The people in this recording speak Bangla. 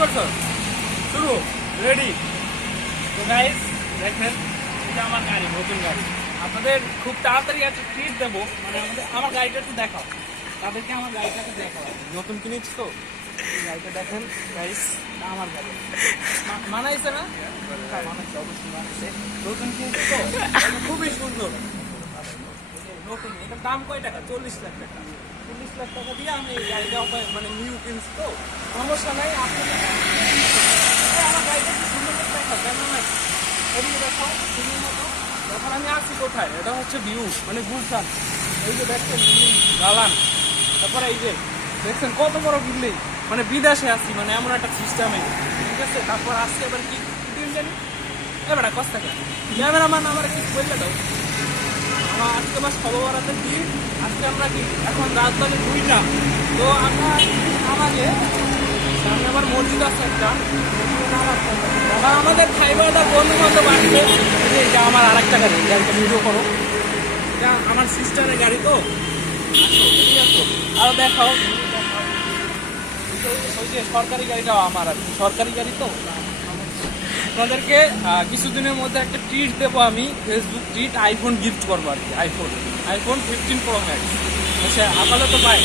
করছ? শুরু রেডি তো গাইস দেখেন, এটা আমার গাড়ি, নতুন গাড়ি। আপনাদের খুব তাড়াতাড়ি একটা ট্রিট দেবো। মানে আমাদের আমার গাড়িটা একটু দেখাও। তাদেরকে আমার গাড়িটাকে দেখাও। নতুন কিনেছি তো। গাড়িটা দেখেন গাইস আমার গাড়ি। মানাইছে না? হ্যাঁ মানাইছে, অবশ্যই মানাইছে। নতুন কিনেছি তো। খুবই সুন্দর। দাম টাকা? চল্লিশ লাখ টাকা। চল্লিশ লাখ টাকা দিয়ে আমি মানে নিউ কিনছি তো। সমস্যা নাই আমি কোথায়? এটা হচ্ছে মানে এই যে দেখছেন তারপরে এই যে কত বড় বিল্ডিং মানে বিদেশে আছি মানে এমন একটা সিস্টেমে ঠিক আছে? তারপর আজকে এবার কি? জানি এবার কষ্ট ক্যামেরাম্যান আমার কি বললে দাও। আজকে মাস খবর বাড়াতে দিন আজকে আমরা কি? এখন রাত বাজে দুইটা। তো আমরা আমাকে সামনে আবার মসজিদ আছে একটা। আবার আমাদের ফাইবারটা বন্ধু বান্ধব যে এটা আমার আর একটা গাড়ি গাড়িটা ভিডিও করো। এটা আমার সিস্টারের গাড়ি তো। আসো, এদিকে আসো। আরও দেখাও। সরকারি গাড়িটাও আমার আর কি। সরকারি গাড়ি তো? আপনাদেরকে কিছুদিনের মধ্যে একটা ট্রিট দেবো আমি ফেসবুক ট্রিট আইফোন গিফট করব আর কি iPhone iPhone fifteen pro max আচ্ছা আপাতত পাই